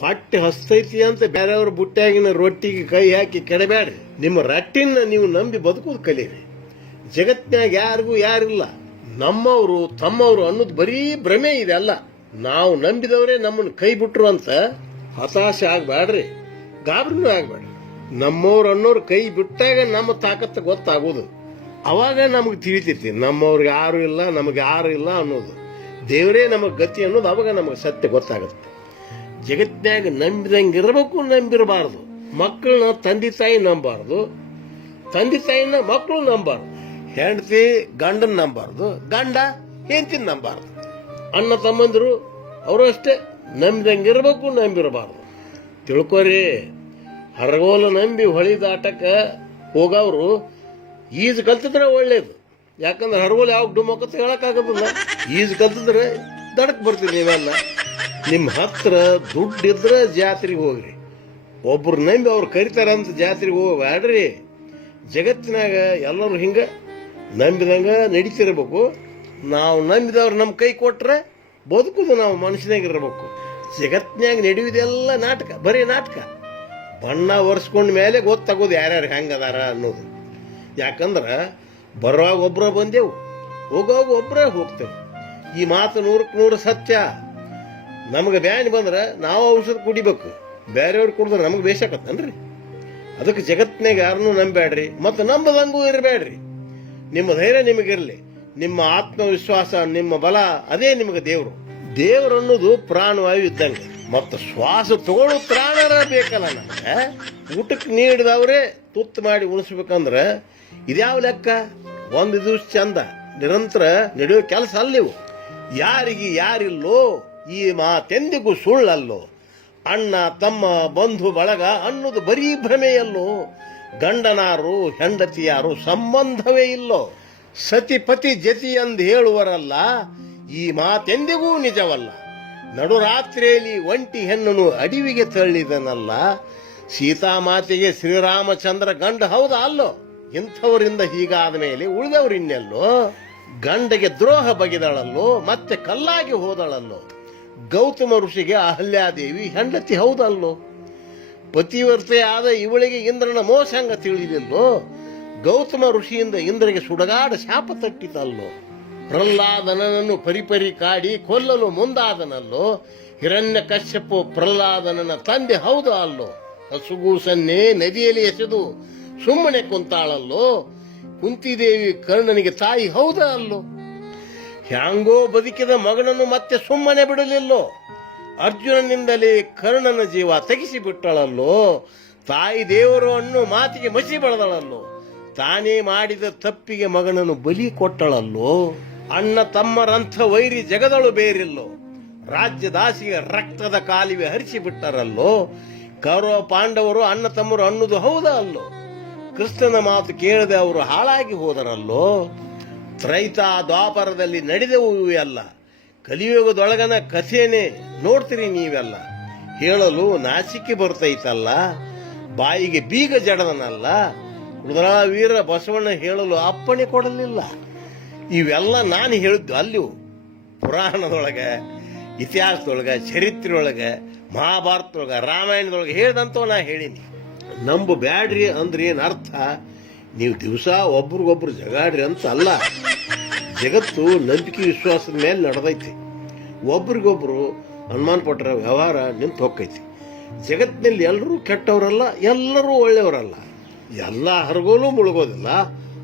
ಹೊಟ್ಟೆ ಹಸ್ತೈತಿ ಅಂತ ಬೇರೆಯವ್ರ ಬುಟ್ಟಾಗಿನ ರೊಟ್ಟಿಗೆ ಕೈ ಹಾಕಿ ಕೆಡಬೇಡ್ರಿ ನಿಮ್ಮ ರಟ್ಟಿನ ನೀವು ನಂಬಿ ಬದುಕೋದು ಕಲೀರಿ. ಜಗತ್ನ್ಯಾಗ ಯಾರಿಗೂ ಯಾರಿಲ್ಲ. ನಮ್ಮವರು, ತಮ್ಮವರು ಅನ್ನೋದು ಬರೀ ಭ್ರಮೆ ಇದೆ ಅಲ್ಲ. ನಾವು ನಂಬಿದವರೇ ನಮ್ಮನ್ನು ಕೈ ಬಿಟ್ರು ಅಂತ ಹತಾಶೆ ಆಗ್ಬೇಡ್ರಿ ಗಾಬರಿನೂ ಆಗಬೇಡ್ರಿ ನಮ್ಮವ್ರು ಅನ್ನೋರು ಕೈ ಬಿಟ್ಟಾಗ ನಮ್ಮ ತಾಕತ್ತು ಗೊತ್ತಾಗೋದು. ಅವಾಗ ನಮಗೆ ತಿಳಿತೈತಿ, ನಮ್ಮವ್ರಿಗೆ ಯಾರು ಇಲ್ಲ, ನಮಗೆ ಯಾರು ಇಲ್ಲ ಅನ್ನೋದು. ದೇವರೇ ನಮಗೆ ಗತಿ ಅನ್ನೋದು ಅವಾಗ ನಮಗೆ ಸತ್ಯ ಗೊತ್ತಾಗುತ್ತೆ. ಜಗತ್ನ್ಯಾಗ ನಂಬಿದಂಗೆ ಇರಬೇಕು ನಂಬಿರಬಾರ್ದು. ಮಕ್ಕಳನ್ನ ತಂದೆ ತಾಯಿ ನಂಬಾರ್ದು, ತಂದೆ ತಾಯಿನ ಮಕ್ಕಳು ನಂಬಾರ್ದು. ಹೆಂಡತಿ ಗಂಡನ ನಂಬಾರ್ದು, ಗಂಡ ಹೆಂಡತಿನ ನಂಬಾರ್ದು. ಅಣ್ಣ ತಮ್ಮಂದಿರು ಅವರು ಅಷ್ಟೇ ನಂಬಿದಂಗೆ ಇರಬೇಕು ನಂಬಿರಬಾರ್ದು. ತಿಳ್ಕೊರಿ, ಹರಗೋಲ ನಂಬಿ ಹೊಳಿ ದಾಟಕ್ಕೆ ಹೋಗವ್ರು ಈಜು ಕಲ್ತಿದ್ರೆ ಒಳ್ಳೇದು. ಯಾಕಂದ್ರೆ ಹರಗೋಲು ಯಾವ ಡುಮ್ಮಕ್ಕಂತ ಹೇಳಕ್ಕಾಗೋದಿಲ್ಲ. ಈಜು ಕಲ್ತಿದ್ರೆ ದಡಕ್ಕೆ ಬರ್ತೀವಿ ನೀವೆಲ್ಲ. ನಿಮ್ಮ ಹತ್ರ ದುಡ್ಡಿದ್ರೆ ಜಾತ್ರೆಗೆ ಹೋಗ್ರಿ. ಒಬ್ರು ನಂಬಿ ಅವ್ರು ಕರಿತಾರಂತ ಜಾತ್ರೆಗೆ ಹೋಗ್ಬೇಡ್ರಿ ಜಗತ್ತಿನಾಗ ಎಲ್ಲರೂ ಹಿಂಗ ನಂಬಿದಂಗ ನಡೀತಿರ್ಬೇಕು. ನಾವು ನಂಬಿದವ್ರು ನಮ್ಮ ಕೈ ಕೊಟ್ರೆ ಬದುಕುದು ನಾವು ಮನುಷ್ಯನಾಗಿರ್ಬೇಕು ಜಗತ್ನ್ಯಾಗ ನಡೆಯುವುದೆಲ್ಲ ನಾಟಕ, ಬರೀ ನಾಟಕ. ಬಣ್ಣ ಒರೆಸ್ಕೊಂಡ ಮೇಲೆ ಗೊತ್ತಾಗೋದು ಯಾರ್ಯಾರು ಹೆಂಗದಾರ ಅನ್ನೋದು. ಯಾಕಂದ್ರೆ ಬರುವಾಗ ಒಬ್ಬರ ಬಂದೆವು, ಹೋಗುವಾಗ ಒಬ್ಬರೇ ಹೋಗ್ತೇವೆ. ಈ ಮಾತು ನೂರಕ್ಕೆ ನೂರು ಸತ್ಯ. ನಮಗೆ ಬ್ಯಾನ್ ಬಂದ್ರೆ ನಾವು ಔಷಧ ಕುಡಿಬೇಕು. ಬೇರೆಯವ್ರು ಕುಡಿದ್ರೆ ನಮಗೆ ಬೇಸಾಕತ್ತನ್ರಿ ಅದಕ್ಕೆ ಜಗತ್ತಿನಾಗ ಯಾರನ್ನೂ ನಂಬೇಡ್ರಿ ಮತ್ತು ನಂಬದಂಗೂ ಇರಬೇಡ್ರಿ ನಿಮ್ಮ ಧೈರ್ಯ ನಿಮಗಿರಲಿ ನಿಮ್ಮ ಆತ್ಮವಿಶ್ವಾಸ, ನಿಮ್ಮ ಬಲ ಅದೇ ನಿಮಗೆ ದೇವರು. ದೇವರು ಅನ್ನೋದು ಪ್ರಾಣವಾಯು ಇದ್ದಂಗೆ. ಮತ್ತು ಶ್ವಾಸ ತಗೊಳ್ಳೋ ಪ್ರಾಣರ ಬೇಕಲ್ಲ ನಮಗೆ ಊಟಕ್ಕೆ ನೀಡಿದವರೇ ತುತ್ತು ಮಾಡಿ ಉಣಿಸ್ಬೇಕಂದ್ರೆ ಇದ್ಯಾವ ಲೆಕ್ಕ? ಒಂದು ದಿವಸ ಚಂದ, ನಿರಂತರ ನಡೆಯೋ ಕೆಲಸ ಅಲ್ಲಿವು ಯಾರಿಗೆ ಯಾರಿಲ್ಲೋ ಈ ಮಾತೆಂದಿಗೂ ಸುಳ್ಳಲ್ಲೋ? ಅಣ್ಣ, ತಮ್ಮ ಬಂಧು ಬಳಗ ಅನ್ನೋದು ಬರೀ ಭ್ರಮೆಯಲ್ಲೋ? ಗಂಡನಾರು, ಹೆಂಡತಿಯಾರು ಸಂಬಂಧವೇ ಇಲ್ಲೋ? ಸತಿಪತಿ ಜತಿ ಎಂದು ಹೇಳುವರಲ್ಲ, ಈ ಮಾತೆಂದಿಗೂ ನಿಜವಲ್ಲ. ನಡುರಾತ್ರಿಯಲ್ಲಿ ಒಂಟಿ ಹೆಣ್ಣನು ಅಡಿವಿಗೆ ತಳ್ಳಿದನಲ್ಲ ಸೀತಾಮಾತೆಗೆ ಶ್ರೀರಾಮಚಂದ್ರ ಗಂಡ ಹೌದಾ ಅಲ್ಲೋ? ಇಂಥವರಿಂದ ಹೀಗಾದ ಮೇಲೆ ಉಳಿದವರಿನ್ನೆಲ್ಲೋ? ಗಂಡಗೆ ದ್ರೋಹ ಬಗೆದಳಲ್ಲೋ, ಮತ್ತೆ ಕಲ್ಲಾಗಿ ಹೋದಳಲ್ಲೋ? ಗೌತಮ ಋಷಿಗೆ ಅಹಲ್ಯಾದೇವಿ ಹೆಂಡತಿ ಹೌದಲ್ಲೋ ಪತಿವರ್ತೆ ಆದ ಇವಳಿಗೆ ಇಂದ್ರನ ಮೋಸ ಹಂಗ ತಿಳಿದಿಲ್ಲೋ ಗೌತಮ ಋಷಿಯಿಂದ ಇಂದ್ರಗೆ ಸುಡಗಾಡ ಶಾಪ ತಟ್ಟಿತಲ್ಲೋ? ಪ್ರಹ್ಲಾದನನ್ನು ಪರಿಪರಿ ಕಾಡಿ ಕೊಲ್ಲಲು ಮುಂದಾದನಲ್ಲೋ? ಹಿರಣ್ಯ ಕಶ್ಯಪು ಪ್ರಹ್ಲಾದನನ ತಂದೆ ಹೌದು ಅಲ್ಲೋ? ಹಸುಗೂಸನ್ನೇ ನದಿಯಲ್ಲಿ ಎಸೆದು ಸುಮ್ಮನೆ ಕುಂತಾಳಲ್ಲೋ? ಕುಂತಿದೇವಿ ಕರ್ಣನಿಗೆ ತಾಯಿ ಹೌದಾ ಅಲ್ಲೋ? ಹ್ಯಾಂಗೋ ಬದುಕಿದ ಮಗನನ್ನು ಮತ್ತೆ ಸುಮ್ಮನೆ ಬಿಡಲಿಲ್ಲೋ? ಅರ್ಜುನನಿಂದಲೇ ಕರ್ಣನ ಜೀವ ತೆಗೆಸಿ ಬಿಟ್ಟಳಲ್ಲೋ ತಾಯಿ ದೇವರು ಅನ್ನು ಮಾತಿಗೆ ಮಸಿ ಬೆಳೆದಳಲ್ಲೋ ತಾನೇ ಮಾಡಿದ ತಪ್ಪಿಗೆ ಮಗನನ್ನು ಬಲಿ ಕೊಟ್ಟಳಲ್ಲೋ? ಅಣ್ಣ ತಮ್ಮರಂಥ ವೈರಿ ಜಗದಳು ಬೇರಿಲ್ಲೋ? ರಾಜ್ಯದಾಸಿಗೆ ರಕ್ತದ ಕಾಲಿವೆ ಹರಿಸಿ ಬಿಟ್ಟರಲ್ಲೋ ಕೌರವ ಪಾಂಡವರು ಅಣ್ಣ ತಮ್ಮರು ಅನ್ನುದು ಹೌದಾ ಅಲ್ಲೋ? ಕೃಷ್ಣನ ಮಾತು ಕೇಳದೆ ಅವರು ಹಾಳಾಗಿ ಹೋದರಲ್ಲೋ? ತ್ರೈತ ದ್ವಾಪರದಲ್ಲಿ ನಡೆದವು ಇವೆಲ್ಲ. ಕಲಿಯುಗದೊಳಗನ ಕಸೇನೆ ನೋಡ್ತೀರಿ ನೀವೆಲ್ಲ. ಹೇಳಲು ನಾಸಿಕೆ ಬರ್ತೈತಲ್ಲ. ಬಾಯಿಗೆ ಬೀಗ ಜಡದನಲ್ಲ. ರುದ್ರಾವೀರ ಬಸವಣ್ಣ ಹೇಳಲು ಅಪ್ಪಣೆ ಕೊಡಲಿಲ್ಲ. ಇವೆಲ್ಲ ನಾನು ಹೇಳಿದ್ದು ಅಲ್ಲಿ ಪುರಾಣದೊಳಗೆ, ಇತಿಹಾಸದೊಳಗೆ, ಚರಿತ್ರೆಯೊಳಗೆ, ಮಹಾಭಾರತದೊಳಗೆ, ರಾಮಾಯಣದೊಳಗೆ ಹೇಳ್ದಂತವ ನಾ ಹೇಳೀನಿ. ನಂಬು ಬ್ಯಾಡ್ರಿ ಅಂದ್ರೆ ಏನು ಅರ್ಥ? ನೀವು ದಿವಸ ಒಬ್ರಿಗೊಬ್ರು ಜಗಾಡ್ರಿ ಅಂತ ಅಲ್ಲ. ಜಗತ್ತು ನಂಬಿಕೆ ವಿಶ್ವಾಸದ ಮೇಲೆ ನಡೆದೈತಿ. ಒಬ್ರಿಗೊಬ್ರು ಅನುಮಾನ ಪಟ್ಟರೆ ವ್ಯವಹಾರ ನಿಂತು ಹೋಗೈತಿ ಜಗತ್ತಿನಲ್ಲಿ ಎಲ್ಲರೂ ಕೆಟ್ಟವರಲ್ಲ, ಎಲ್ಲರೂ ಒಳ್ಳೆಯವರಲ್ಲ. ಎಲ್ಲ ಹರಗೋಲು ಮುಳುಗೋದಿಲ್ಲ.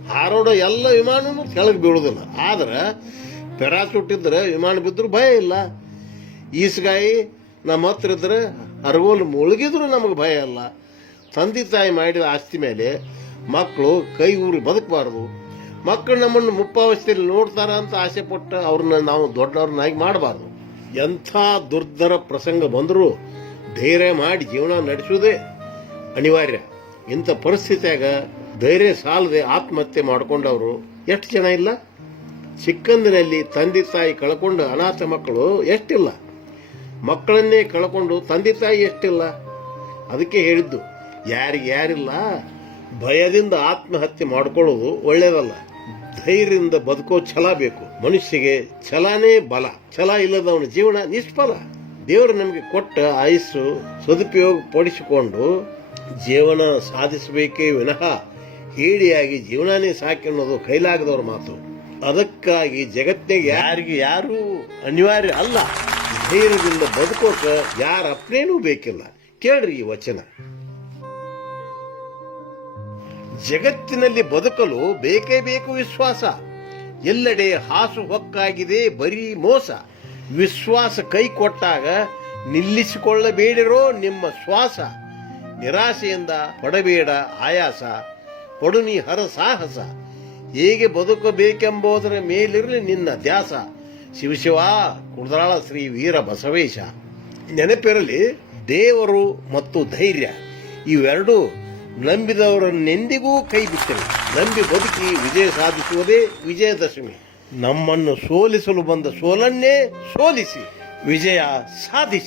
ಹಾರೋಡೋ ಎಲ್ಲ ವಿಮಾನನೂ ಕೆಳಗೆ ಬೀಳೋದಿಲ್ಲ. ಆದ್ರೆ ಪೆರಾ ಸುಟ್ಟಿದ್ರೆ ವಿಮಾನ ಬಿದ್ದರೂ ಭಯ ಇಲ್ಲ. ಈಸ್ಗಾಯಿ ನಮ್ಮ ಹತ್ರ ಇದ್ರೆ ಹರಗೋಲು ಮುಳುಗಿದ್ರು ನಮಗೆ ಭಯ ಇಲ್ಲ. ತಂದೆ ತಾಯಿ ಮಾಡಿದ ಆಸ್ತಿ ಮೇಲೆ ಮಕ್ಕಳು ಕೈ ಊರಿ ಬದುಕಬಾರ್ದು. ಮಕ್ಕಳು ನಮ್ಮನ್ನು ಮುಪ್ಪಾವಸ್ಥೆಯಲ್ಲಿ ನೋಡ್ತಾರ ಅಂತ ಆಸೆ ಪಟ್ಟು ಅವ್ರನ್ನ ನಾವು ದೊಡ್ಡವ್ರನ್ನಾಗಿ ಮಾಡಬಾರ್ದು. ಎಂಥ ದುರ್ಧರ ಪ್ರಸಂಗ ಬಂದರೂ ಧೈರ್ಯ ಮಾಡಿ ಜೀವನ ನಡೆಸುವುದೇ ಅನಿವಾರ್ಯ. ಇಂಥ ಪರಿಸ್ಥಿತಿಯಾಗ ಧೈರ್ಯ ಸಾಲದೆ ಆತ್ಮಹತ್ಯೆ ಮಾಡ್ಕೊಂಡವರು ಎಷ್ಟು ಜನ ಇಲ್ಲ? ಚಿಕ್ಕಂದಿನಲ್ಲಿ ತಂದೆ ತಾಯಿ ಕಳ್ಕೊಂಡು ಅನಾಥ ಮಕ್ಕಳು ಎಷ್ಟಿಲ್ಲ? ಮಕ್ಕಳನ್ನೇ ಕಳ್ಕೊಂಡು ತಂದೆ ತಾಯಿ ಎಷ್ಟಿಲ್ಲ? ಅದಕ್ಕೆ ಹೇಳಿದ್ದು, ಯಾರಿಗೆ ಯಾರಿಲ್ಲ? ಭಯದಿಂದ ಆತ್ಮಹತ್ಯೆ ಮಾಡ್ಕೊಳ್ಳೋದು ಒಳ್ಳೇದಲ್ಲ. ಧೈರ್ಯದಿಂದ ಬದುಕೋ ಛಲ ಬೇಕು. ಮನುಷ್ಯಗೆ ಛಲನೇ ಬಲ. ಛಲ ಇಲ್ಲದವನ ಜೀವನ ನಿಷ್ಫಲ. ದೇವರು ನಮಗೆ ಕೊಟ್ಟ ಆಯಸ್ಸು ಸದುಪಯೋಗ ಪಡಿಸಿಕೊಂಡು ಜೀವನ ಸಾಧಿಸಬೇಕೇ ವಿನಃ ಹೇಡಿಯಾಗಿ ಜೀವನನೇ ಸಾಕೆನ್ನೋದು ಕೈಲಾಗದವ್ರ ಮಾತು. ಅದಕ್ಕಾಗಿ ಜಗತ್ತಿನಾಗ ಯಾರಿಗೆ ಯಾರು ಅನಿವಾರ್ಯ ಅಲ್ಲ. ಧೈರ್ಯದಿಂದ ಬದುಕೋಕ ಯಾರ ಅಪ್ನೇನೂ ಬೇಕಿಲ್ಲ. ಕೇಳ್ರಿ ಈ ವಚನ. ಜಗತ್ತಿನಲ್ಲಿ ಬದುಕಲು ಬೇಕೇ ಬೇಕು ವಿಶ್ವಾಸ. ಎಲ್ಲೆಡೆ ಹಾಸು ಹೊಕ್ಕಾಗಿದೆ, ಬರೀ ಮೋಸ. ವಿಶ್ವಾಸ ಕೈ ಕೊಟ್ಟಾಗ ನಿಲ್ಲಿಸಿಕೊಳ್ಳಬೇಡಿರೋ ನಿಮ್ಮ ಶ್ವಾಸ. ನಿರಾಶೆಯಿಂದ ಪಡಬೇಡ ಆಯಾಸ, ಪಡುನಿ ಹರ ಸಾಹಸ. ಹೇಗೆ ಬದುಕಬೇಕೆಂಬುದರ ಮೇಲಿರಲಿ ನಿನ್ನ ಧ್ಯಾಸ. ಶಿವಶಿವ ಕುಡದಾಳ ಶ್ರೀ ವೀರ ಬಸವೇಶ. ನೆನಪಿರಲಿ, ದೇವರು ಮತ್ತು ಧೈರ್ಯ, ಇವೆರಡೂ ನಂಬಿದವರನ್ನೆಂದಿಗೂ ಕೈ ಬಿಟ್ಟರು ನಂಬಿ ಬದುಕಿ ವಿಜಯ ಸಾಧಿಸುವುದೇ ವಿಜಯದಶಮಿ. ನಮ್ಮನ್ನು ಸೋಲಿಸಲು ಬಂದ ಸೋಲನ್ನೇ ಸೋಲಿಸಿ ವಿಜಯ ಸಾಧಿಸಿ.